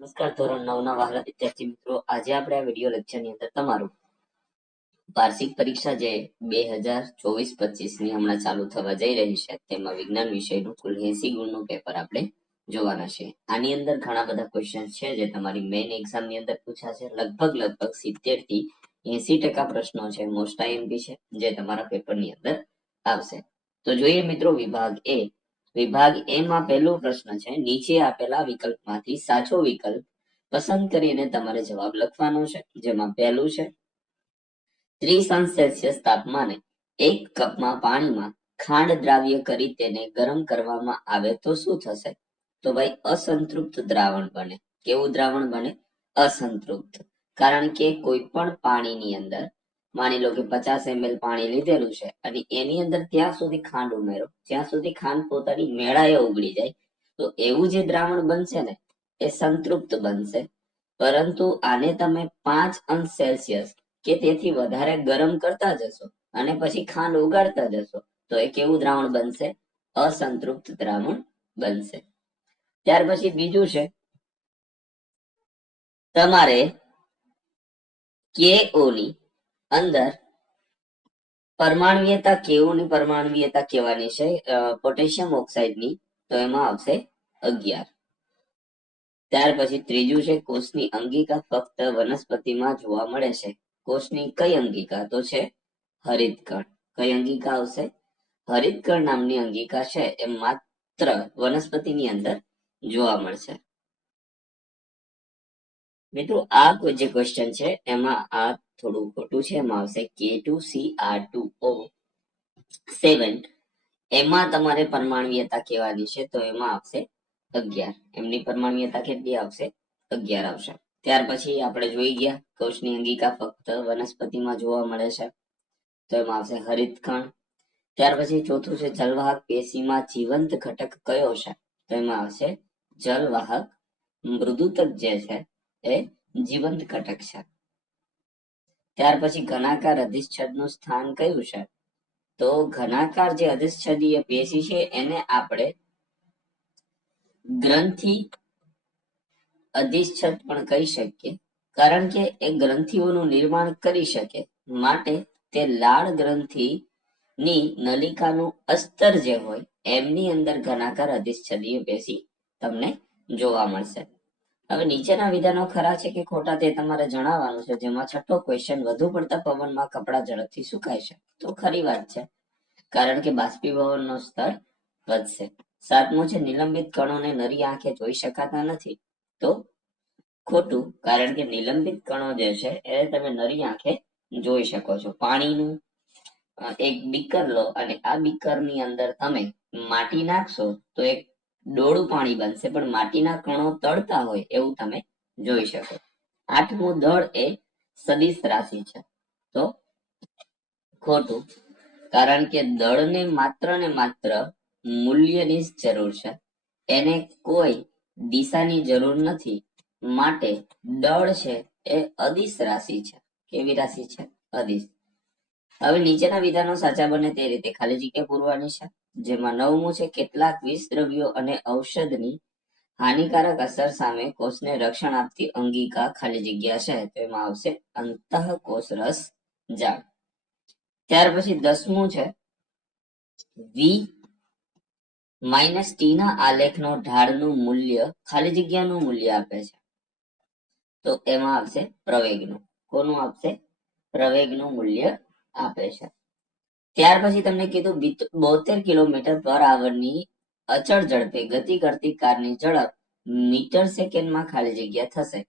નમસ્કાર ધોરણ 9 ના વહાલા વિદ્યાર્થી મિત્રો, આજે આપણે આ વિડિયો લેક્ચરની અંદર તમારું વાર્ષિક પરીક્ષા જે 2024-25 ની હમણાં ચાલુ થવા જઈ રહી છે તેમાં વિજ્ઞાન વિષયનું કુલ 80 ગુણનું પેપર આપણે જોવાના છે. આની અંદર ઘણા બધા ક્વેશ્ચન છે જે તમારી મેઇન એક્ઝામ ની અંદર પૂછાશે. લગભગ 70 થી 80% પ્રશ્નો છે, મોસ્ટ આઈએમપી છે, જે તમારા પેપરની અંદર આવશે. તો જોઈએ મિત્રો, વિભાગ એ માં પહેલો પ્રશ્ન છે, નીચે આપેલા વિકલ્પમાંથી સાચો વિકલ્પ પસંદ કરીને તમારે જવાબ લખવાનો છે. જેમાં પહેલું છે 30°C તાપમાને 1 કપમાં પાણીમાં ખાંડ દ્રાવ્ય કરી તેને ગરમ કરવામાં આવે તો શું થશે? તો ભાઈ અસંતૃપ્ત દ્રાવણ બને. કેવું દ્રાવણ બને? અસંતૃપ્ત. કારણ કે કોઈ પણ પાણીની અંદર માની લો કે 50 ml પાણી લીધેલું છે અને એની અંદર ત્યાં સુધી ખાંડ ઉમેરો જ્યાં સુધી ખાંડ પોતાની મેળાએ ઓગળી જાય, તો એવું જે દ્રાવણ બનશે ને એ સંતૃપ્ત બનશે. પરંતુ આને તમે 5°C કે તેથી વધારે ગરમ કરતા જશો અને પછી ખાંડ ઓગાળતા જશો તો એ કેવું દ્રાવણ બનશે? અસંતૃપ્ત દ્રાવણ બનશે. ત્યાર પછી બીજું છે, તમારે KO ની અંદર પરમાણ્વીયતા KO ની પરમાણ્વીયતા કહેવાની છે પોટેશિયમ ઓક્સાઇડની, તો એમાં આવશે 11. ત્યાર પછી ત્રીજું છે, કોષની અંગિકા ફક્ત વનસ્પતિમાં જોવા મળે છે. કોષની કઈ અંગિકા? તો છે હરિતકણ. કઈ અંગિકા આવશે? હરિતકણ નામની અંગિકા છે એ માત્ર વનસ્પતિની અંદર જોવા મળશે. મિત્રો, આ જે ક્વેશ્ચન છે એમાં આ થોડું ખોટું છે. એમાં આવશે K2Cr2O7. એમાં તમારે પરમાણ્વીયતા કહેવાની છે, તો એમાં આવશે 11. એમની પરમાણ્વીયતા કેટલી આવશે? 11 આવશે. ત્યાર પછી આપણે જોઈ ગયા, કોષની અંગિકા ફક્ત વનસ્પતિમાં જોવા મળે છે, તો એમાં આવશે હરિતકણ. ત્યાર પછી ચોથું છે, જલવાહક પેશીમાં જીવંત ઘટક કયો છે? તો એમાં આવશે જલવાહક મૃદુતક જે છે એ જીવંત ઘટક છે. ત્યાર પછી ઘનાકાર અધિચ્છદનું સ્થાન કયું છે? તો ઘનાકાર જે અધિચ્છદીય પેશી છે એને આપણે ગ્રંથિ અધિચ્છદ પણ કહી શકીએ, કારણ કે એ ગ્રંથિઓનું નિર્માણ કરી શકે માટે તે લાળ ગ્રંથિની નલિકાનું અસ્તર જે હોય એમની અંદર ઘનાકાર અધિચ્છદીય પેશી તમને જોવા મળશે. હવે નીચેના વિધાનો ખરા છે કે ખોટા તે તમારે જણાવવાનું છે. જેમાં છઠ્ઠો ક્વેશ્ચન, વધુ પડતા પવનમાં કપડાં ઝડપથી સુકાય છે. તો ખરી વાત છે, કારણ કે બાષ્પીભવનનો સ્તર વધશે. સાતમું છે, નિલંબિત કણોને નરી આંખે જોઈ શકાતા નથી. તો ખોટું, કારણ કે નિલંબિત કણો જે છે એ તમે નરી આંખે જોઈ શકો છો. પાણીનું એક બીકર લો અને આ બીકરની અંદર તમે માટી નાખશો તો એક ડોળું પાણી બનશે, પણ માટીના કણો તળતા હોય એવું તમે જોઈ શકો. આઠમું, દળ એ સદિશ રાશિ છે. તો ખોટું, કારણ કે દળને માત્ર ને માત્ર મૂલ્યની જ જરૂર છે, એને કોઈ દિશાની જરૂર નથી. માટે દળ છે એ અદિશ રાશિ છે. કેવી રાશિ છે? અદિશ. હવે નીચેના વિધાનો સાચા બને તે રીતે ખાલી જગ્યા પૂરવાની છે. જેમાં નવમું છે, કેટલાક વિષ દ્રવ્યો અને ઔષધની હાનિકારક અસર સામે કોષને રક્ષણ આપતી અંગિકા ખાલી જગ્યા છે, તો એમાં આવશે અંતઃકોષરસ જાળ. ત્યાર પછી 10મું છે, V-T ના આલેખનો ઢાળનું મૂલ્ય ખાલી જગ્યાનું મૂલ્ય આપે છે, તો એમાં આવશે પ્રવેગનું. કોનું આપશે? પ્રવેગનું મૂલ્ય આપે છે. ત્યાર પછી તમને કીધું 72 કિલોમીટર પર આવરની અચળ ઝડપે ગતિ કરતી કારની ઝડપ મીટર સેકન્ડમાં ખાલી જગ્યા થશે,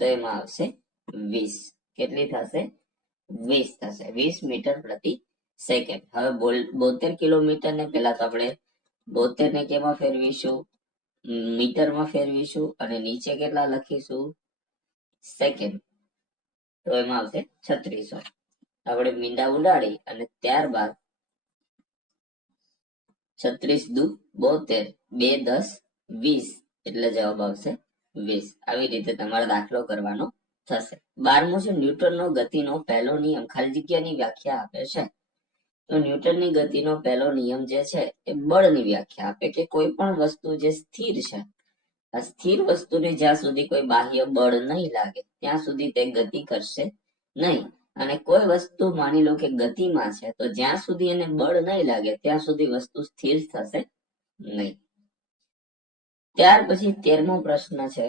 તો એમાં આવશે 20. કેટલી થશે? 20 થશે. 20 મીટર પ્રતિ સેકન્ડ. હવે 72 કિલોમીટર ને પેલા તો આપણે 72 ને કેમાં ફેરવીશું? મીટરમાં ફેરવીશું અને નીચે કેટલા લખીશું? સેકન્ડ. તો એમાં આવશે 3600. આપણે મીંડા ઉડાડી અને ત્યારબાદ 36 દુ 72, 2 10 20, એટલે જવાબ આવશે 20. આવી રીતે તમારે દાખલો કરવાનો થશે. 12મું છે, ન્યૂટનનો ગતિનો પહેલો નિયમ ખાલી જગ્યાની વ્યાખ્યા આપે છે. તો ન્યૂટનની ગતિનો પહેલો નિયમ જે છે એ બળની વ્યાખ્યા આપે કે કોઈ પણ વસ્તુ જે સ્થિર છે આ સ્થિર વસ્તુને જ્યાં સુધી કોઈ બાહ્ય બળ નહીં લાગે ત્યાં સુધી તે ગતિ કરશે નહીં. અને કોઈ વસ્તુ માની લો કે ગતિમાં છે તો જ્યાં સુધી એને બળ નહીં લાગે ત્યાં સુધી વસ્તુ સ્થિર થશે નહીં. ત્યાર પછી 13મો પ્રશ્ન છે,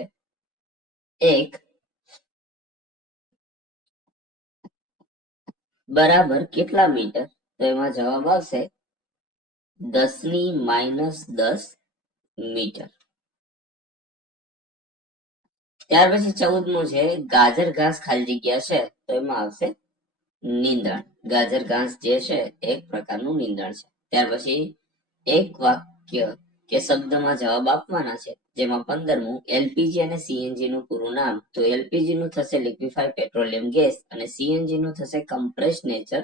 એક બરાબર કેટલા મીટર? તો એમાં જવાબ આવશે 10⁻10 મીટર. ત્યાર પછી 14મું છે, ગાજર ઘાસ ખાલી જગ્યા છે તો એમાં આવશે નીંદણ. ગાજર ઘાસ જે છે એક પ્રકારનું નીંદણ છે. ત્યાર પછી એક વાક્ય કે શબ્દમાં જવાબ આપવાના છે, જેમાં 15મું એલપીજી અને સીએનજી નું પૂરું નામ. તો એલપીજી નું થશે લિક્વિફાઈડ પેટ્રોલિયમ ગેસ અને સીએનજી નું થશે કમ્પ્રેસ્ડ નેચર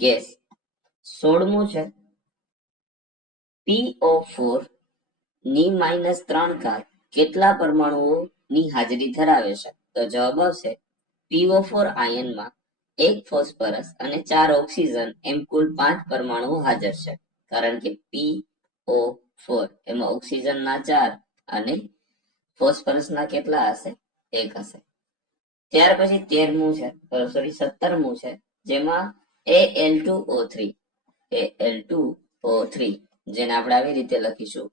ગેસ. 16મું છે, PO4 ની -3 કેટલા પરમાણુઓની હાજરી ધરાવે છે? તો જવાબ આવશે PO4 આયનમાં 1 ફોસ્ફરસ અને 4 ઓક્સિજન એમ કુલ 5 પરમાણુઓ હાજર છે. કારણ કે PO4 એમાં ઓક્સિજનના 4 અને ફોસ્ફરસના કેટલા હશે? 1 હશે. ત્યાર પછી 13મું છે, સોરી 17મું છે, જેમાં Al2O3 જેને આપણે આવી રીતે લખીશું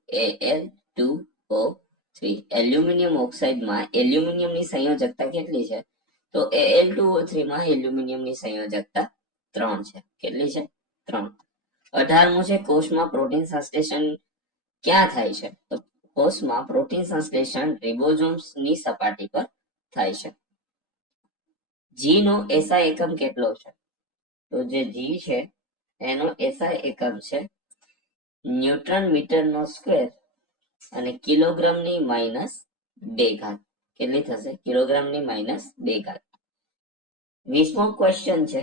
Al2O3. એલ્યુમિનિયમ ઓક્સાઇડમાં એલ્યુમિનિયમની સંયોજકતા કેટલી છે? તો Al2O3 માં એલ્યુમિનિયમની સંયોજકતા 3 છે. કેટલી છે? 3. 18મું છે, કોષમાં પ્રોટીન સંશ્લેષણ ક્યાં થાય છે? તો કોષમાં પ્રોટીન સંશ્લેષણ રિબોઝોમ્સની સપાટી પર થાય છે. જી નો એસઆઈ એકમ કેટલો છે? તો જે જી છે એનો એસઆઈ એકમ છે ન્યૂટન મીટર નો સ્ક્વેર અને કિલોગ્રામની -2 કેટલી થશે? કિલોગ્રામની -2. 20મો ક્વેશ્ચન છે,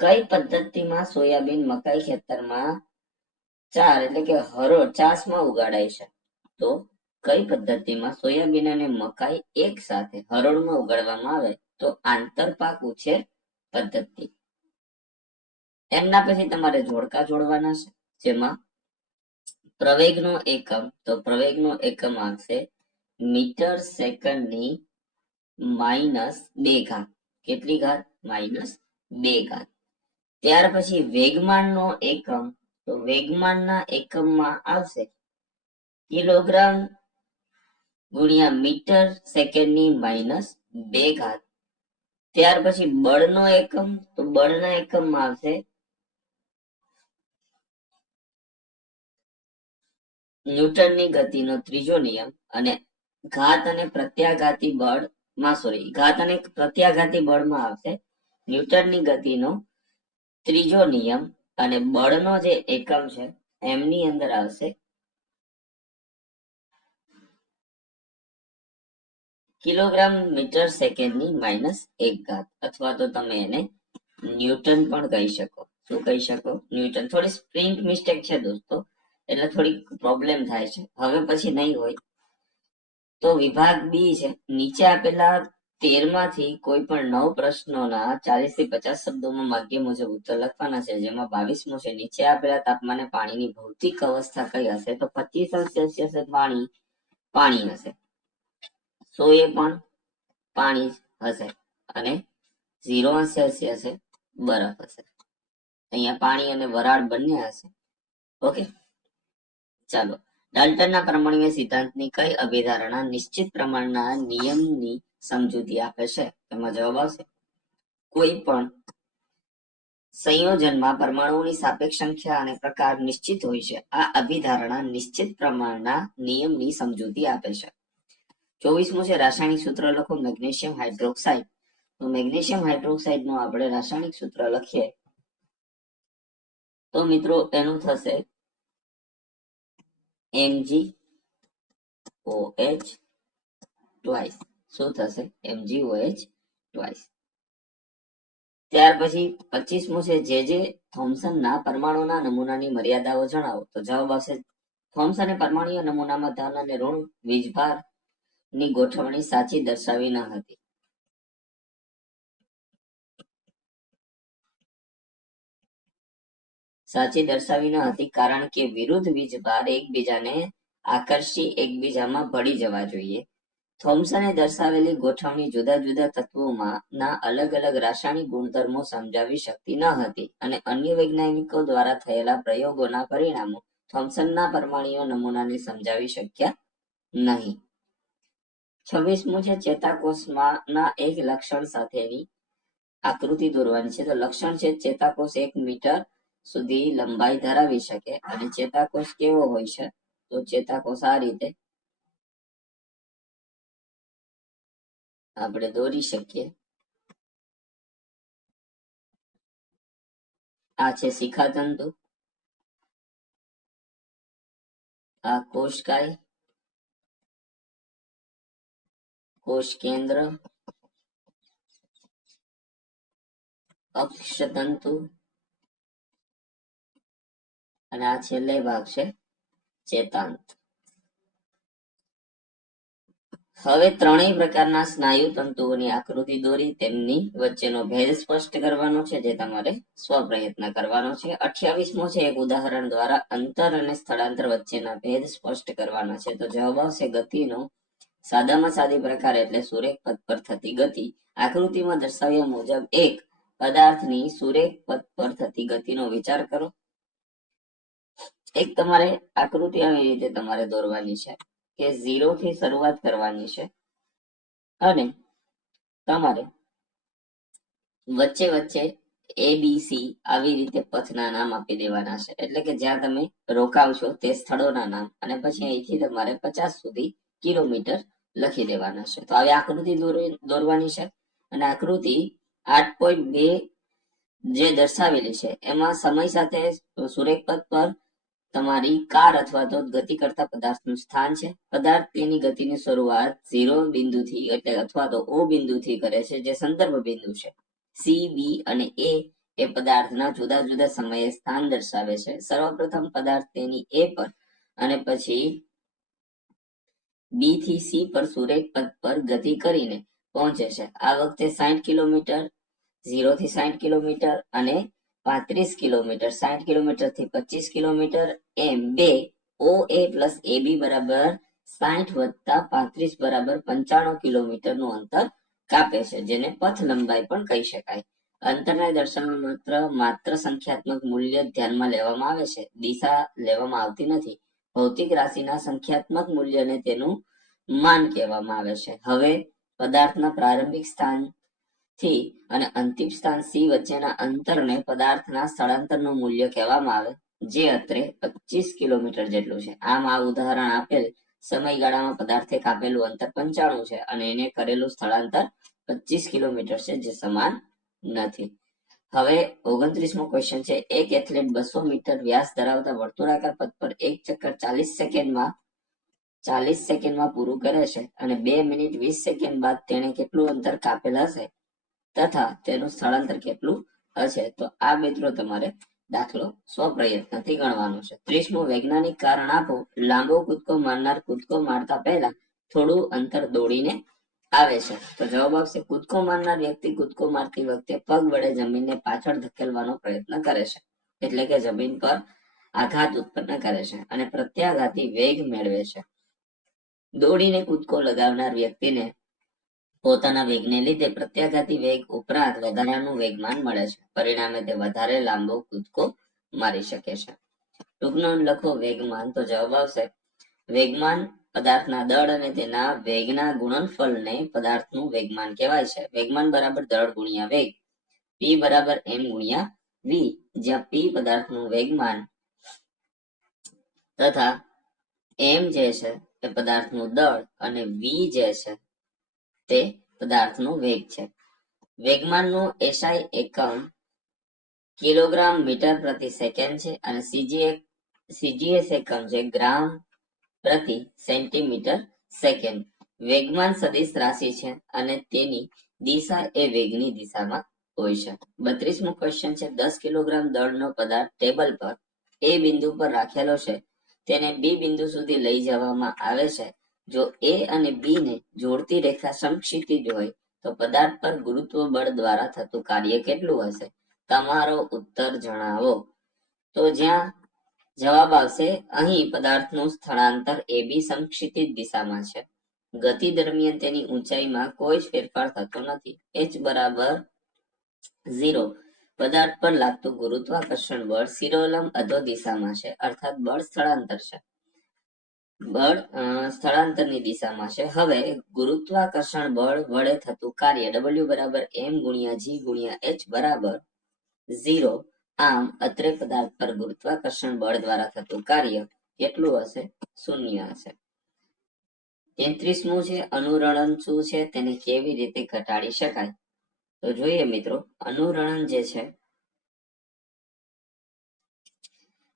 કઈ પદ્ધતિમાં સોયાબીન મકાઈ ખેતરમાં ચાર એટલે કે હરોળ ચાસમાં ઉગાડાય છે? તો કઈ પદ્ધતિમાં સોયાબીન અને મકાઈ એક સાથે હરોળમાં ઉગાડવામાં આવે? તો આંતરપાક ઉછેર પદ્ધતિ. એમના પછી તમારે જોડકા જોડવાના છે, જેમાં પ્રવેગનો એકમ, તો પ્રવેગનો એકમ આવશે મીટર સેકન્ડની -2 કેટલી ઘાત? -2. ત્યાર પછી વેગમાનનો એકમ, તો વેગમાનના એકમમાં આવશે કિલોગ્રામ ગુણ્યા મીટર સેકન્ડની -2. ત્યાર પછી બળનો એકમ, તો બળના એકમમાં આવશે ન્યૂટનની ગતિનો ત્રીજો નિયમ અને ઘાત અને પ્રત્યાઘાતી બળમાં આવશે ન્યૂટનની ગતિનો ત્રીજો નિયમ અને બળનો જે એકમ છે એમની અંદર આવશે કિલોગ્રામ મીટર સેકન્ડની -1 અથવા તો તમે એને ન્યૂટન પણ કહી શકો. શું કહી શકો? ન્યૂટન. થોડી સ્પ્રિંગ મિસ્ટેક છે દોસ્તો, એટલે થોડી પ્રોબ્લેમ થાય છે. હવે પછી નહીં હોય. તો વિભાગ બી છે, નીચે આપેલા 13માંથી કોઈ પણ 9 પ્રશ્નોના 40 થી 50 શબ્દોમાં વાક્ય મુજબ ઉત્તર લખવાના છે, જેમાં 22મો છે, નીચે આપેલા તાપમાને પાણીની ભૌતિક અવસ્થા કઈ હશે? તો 25°C પાણી હશે. 100 પણ પાણી હશે અને 0°C બરફ હશે. અહીંયા પાણી અને વરાળ બંને હશે. ઓકે, ચાલો. ડાલ્ટનના પરમાણ્વીય સિદ્ધાંતની કઈ અભિધારણા નિશ્ચિત પ્રમાણના નિયમની સમજૂતી આપે છે? એમાં જવાબ આવશે કોઈ પણ સંયોજનમાં પરમાણુઓની સાપેક્ષ સંખ્યા અને પ્રકાર નિશ્ચિત હોય છે. આ અભિધારણા નિશ્ચિત પ્રમાણના નિયમની સમજૂતી આપે છે. 24મું છે, રાસાયણિક સૂત્ર લખો મેગ્નેશિયમ હાઇડ્રોક્સાઇડ. તો મેગ્નેશિયમ હાઇડ્રોક્સાઇડ નું આપણે રાસાયણિક સૂત્ર લખીએ તો મિત્રો એનું થશે MgOH ટ્વાઇસ. શું થશે? MgOH twice. ત્યાર પછી 25મું છે, જે થોમ્સનના પરમાણુના નમૂનાની મર્યાદાઓ જણાવો. તો જવાબ આવશે થોમ્સને પરમાણુય નમૂનામાં ધન અને ઋણ વીજભાર ની ગોઠવણી સાચી દર્શાવી ન હતી. સાચી દર્શાવી ન હતી કારણ કે વિરુદ્ધ વીજભાર એકબીજાને આકર્ષી એકબીજામાં ભળી જવા જોઈએ. થોમ્સને દર્શાવેલી ગોઠવણી જુદા જુદા તત્વોમાં ના અલગ અલગ રાસાયણિક ગુણધર્મો સમજાવી શકતી ન હતી અને અન્ય વૈજ્ઞાનિકો દ્વારા થયેલા પ્રયોગોના પરિણામો થોમ્સનના પરમાણ્વીય નમૂનાને સમજાવી શક્યા નહીં. 26મું છે ચેતાકોષમાં ના એક લક્ષણ સાથેની આકૃતિ દોરવાની છે. તો લક્ષણ છે ચેતાકોષ 1 મીટર સુધી લંબાઈ ધરાવી શકે અને ચેતાકોષ કેવો હોય છે? તો ચેતાકોષ આ રીતે આપણે દોરી શકીએ. આ છે શિખાતંતુ, આ કોષકાય, કોષ કેન્દ્ર, અક્ષતંતુ અને આ છેલ્લે ભાગ છે ચેતાંત. હવે ત્રણેય પ્રકારના સ્નાયુ તંતુઓની આકૃતિ દોરી તેમની વચ્ચેનો ભેદ સ્પષ્ટ કરવાનો છે, જે તમારે સ્વપ્રયત્ન કરવાનો છે. 28મો છે એક ઉદાહરણ દ્વારા અંતર અને સ્થળાંતર વચ્ચેના ભેદ સ્પષ્ટ કરવાના છે. તો જવાબ આવશે ગતિનો સાદામાં સાદી પ્રકાર એટલે સુરેખ પથ પર થતી ગતિ. આકૃતિમાં દર્શાવ્યા મુજબ એક પદાર્થની સુરેખ પથ પર થતી ગતિનો વિચાર કરો. એક તમારે આકૃતિ આવી રીતે તમારે દોરવાની છે કે 0 થી શરૂઆત કરવાની છે અને તમારે વચ્ચે વચ્ચે ABC આવી રીતે પથના નામ આપી દેવાના છે. એટલે કે જ્યાં તમે રોકાવશો તે સ્થળોના નામ અને પછી અહીંથી તમારે 50 સુધી કિલોમીટર લખી દેવાના છે. તો આવી આકૃતિ દોરવાની છે અને આકૃતિ 8.2 જે દર્શાવેલી છે એમાં સમય સાથે સુરેખ પથ પર તમારી કાર અથવા તો ગતિ કરતા પદાર્થનું સ્થાન છે. પદાર્થ તેની ગતિની શરૂઆત 0 બિંદુથી એટલે અથવા તો O બિંદુથી કરે છે, જે સંદર્ભ બિંદુ છે. C, B અને A એ પદાર્થના જુદા જુદા સમયે સ્થાન દર્શાવે છે. સર્વપ્રથમ પદાર્થ તેની A પર અને પછી B થી C પર સુરેખ પથ પર ગતિ કરીને પહોંચે છે. આ વખતે 60 કિલોમીટર, 0 થી 60 કિલોમીટર અને 35 કિલોમીટર, 60 કિલોમીટર થી 25 કિલોમીટર એમ બે OA પ્લસ AB બરાબર 60 વત્તા 35 બરાબર 95 કિલોમીટરનું અંતર કાપે છે, જેને પથ લંબાઈ પણ કહી શકાય. અંતરને દર્શાવવા માત્ર સંખ્યાત્મક મૂલ્ય ધ્યાનમાં લેવામાં આવે છે, દિશા લેવામાં આવતી નથી. ભૌતિક રાશિના સંખ્યાત્મક મૂલ્યને તેનું માન કહેવામાં આવે છે. હવે પદાર્થના પ્રારંભિક સ્થાન થી અને અંતિમ સ્થાન C વચ્ચેના અંતરને પદાર્થના સ્થળાંતરનું મૂલ્ય કહેવામાં આવે, જે અત્રે 25 કિલોમીટર જેટલું છે. આમ આ ઉદાહરણ આપેલ સમયગાળામાં પદાર્થે કાપેલું અંતર 95 છે અને એને કરેલું સ્થળાંતર 25 કિલોમીટર છે, જે સમાન નથી. હવે 29મો ક્વેશ્ચન છે એક એથ્લેટ 200 મીટર વ્યાસ ધરાવતા વર્તુળાકાર પથ પર એક ચક્કર 40 સેકન્ડમાં પૂરું કરે છે અને 2 મિનિટ 20 સેકન્ડ બાદ તેણે કેટલું અંતર કાપેલ હશે તથા તેનું સ્થળાંતર કેટલું હશે? તો આ મિત્રો તમારે દાખલો સ્વપ્રયત્નથી ગણવાનો છે. 30મું વૈજ્ઞાનિક કારણ આપો. લાંબો કૂદકો મારનાર કૂદકો મારતા પહેલા થોડું અંતર દોડીને આવે છે. તો જવાબ આવશે કૂદકો મારનાર વ્યક્તિ કૂદકો મારતી વખતે પગ વડે જમીનને પાછળ ધકેલવાનો પ્રયત્ન કરે છે, એટલે કે જમીન પર આઘાત ઉત્પન્ન કરે છે અને પ્રત્યાઘાતી વેગ મેળવે છે. દોડીને કૂદકો લગાવનાર વ્યક્તિને પોતાના વેગને લીધે પ્રત્યાઘાતી વેગ ઉપરાંત વધારાનું વેગમાન મળે છે. પરિણામે તે વધારે લાંબો કૂદકો મારી શકે છે. ટૂંકનોંધ લખો વેગમાન. તો જવાબ આવશે વેગમાન પદાર્થના દળ અને તેના વેગના ગુણનફળને પદાર્થનું વેગમાન કહેવાય છે. વેગમાન બરાબર દળ ગુણ્યા વેગ, P બરાબર m ગુણ્યા v, જ્યાં P પદાર્થનું વેગમાન તથા m જે છે તે પદાર્થનું દળ અને v જે છે તે પદાર્થનો વેગ છે. વેગમાનનું SI એકમ કિલોગ્રામ મીટર પ્રતિ સેકન્ડ છે અને CGS એકમ છે ગ્રામ પ્રતિ સેન્ટીમીટર સેકન્ડ. વેગમાન સદિશ રાશિ છે અને તેની દિશા એ વેગની દિશામાં હોય છે. 32મો ક્વેશ્ચન છે 10 કિલોગ્રામ દળનો પદાર્થ ટેબલ પર A બિંદુ પર રાખેલો છે, તેને B બિંદુ સુધી લઈ જવામાં આવે છે. જો A અને B ને જોડતી રેખા સમક્ષિતિજ હોય તો પદાર્થ પર ગુરુત્વ બળ દ્વારા થતું કાર્ય કેટલું હશે? તમારો ઉત્તર જણાવો. તો જ્યાં જવાબ આવશે અહીં પદાર્થનું સ્થળાંતર એબી સમક્ષિતિજ દિશામાં છે. ગતિ દરમિયાન તેની ઊંચાઈમાં કોઈ જ ફેરફાર થતો નથી. h બરાબર 0. પદાર્થ પર લાગતું ગુરુત્વાકર્ષણ બળ શિરોલંબ અધો દિશામાં છે, અર્થાત બળ સ્થળાંતર છે. બળ સ્થળાંતરની દિશામાં છે. હવે ગુરુત્વાકર્ષણ બળ વડે થતું કાર્ય W બરાબર m ગુણ્યા g ગુણ્યા h બરાબર 0. આમ અત્રે પદાર્થ પર ગુરુત્વાકર્ષણ બળ દ્વારા થતું કાર્ય કેટલું હશે? 0 હશે. 33મું છે અનુરણન શું છે, તેને કેવી રીતે ઘટાડી શકાય? તો જોઈએ મિત્રો, અનુરણન જે છે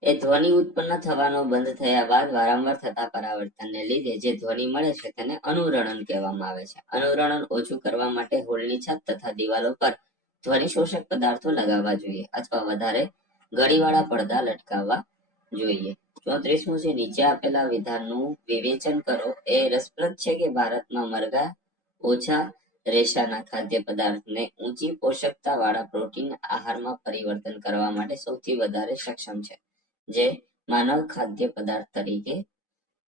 એ ધ્વનિ ઉત્પન્ન થવાનો બંધ થયા બાદ વારંવાર થતા પરાવર્તનને લીધે જે ધ્વનિ મળે છે તેને અનુરણન કહેવામાં આવે છે. અનુરણન ઓછું કરવા માટે હોલની છત તથા દિવાલો પર ધ્વનિ શોષક પદાર્થો લગાવવા જોઈએ અથવા વધારે ગળીવાળા પડદા લટકાવવા જોઈએ. 34મું છે નીચે આપેલા વિધાનનું વિવેચન કરો. એ રસપ્રદ છે કે ભારતમાં મરઘા ઓછા રેશાના ખાદ્ય પદાર્થને ઊંચી પોષકતા વાળા પ્રોટીન આહારમાં પરિવર્તન કરવા માટે સૌથી વધારે સક્ષમ છે, જે માનવ ખાદ્ય પદાર્થ તરીકે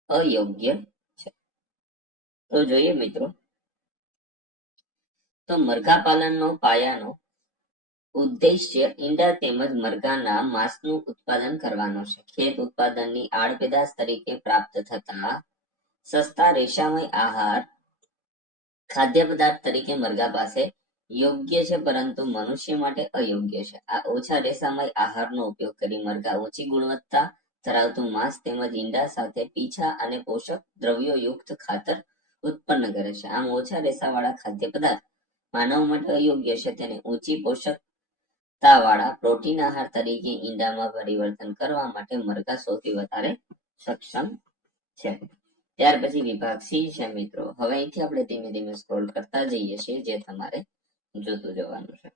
અયોગ્ય છે. તો જોઈએ મિત્રો, તો મરઘા પાલનનો પાયાનો ઉદ્દેશ્ય ઈંડા તેમજ મરઘાના માંસનું ઉત્પાદન કરવાનો છે. ખેત ઉત્પાદનની આડપેદાશ તરીકે પ્રાપ્ત થતા સસ્તા રેશામય આહાર ખાદ્ય પદાર્થ તરીકે મરઘા પાસે યોગ્ય છે, પરંતુ મનુષ્ય માટે અયોગ્ય છે. આ ઓછા રેશામય આહારનો ઉપયોગ કરી મરઘા ઊંચી ગુણવત્તા ધરાવતું માંસ તેમજ ઈંડા સાથે પીછા અને પોષક દ્રવ્યો યુક્ત ખાતર ઉત્પન્ન કરે છે. આમ ઓછા રેસાવાળા ખાદ્ય પદાર્થ માનવ માટે અયોગ્ય છે, તેને ઊંચી પોષકતા વાળા પ્રોટીન આહાર તરીકે ઈંડામાં પરિવર્તન કરવા માટે મરઘા સૌથી વધારે સક્ષમ છે. ત્યાર પછી વિભાગ સી છે મિત્રો. હવે અહીંથી આપણે ધીમે ધીમે સ્ક્રોલ કરતા જઈએ છીએ, જે તમારે જોતું જવાનું છે.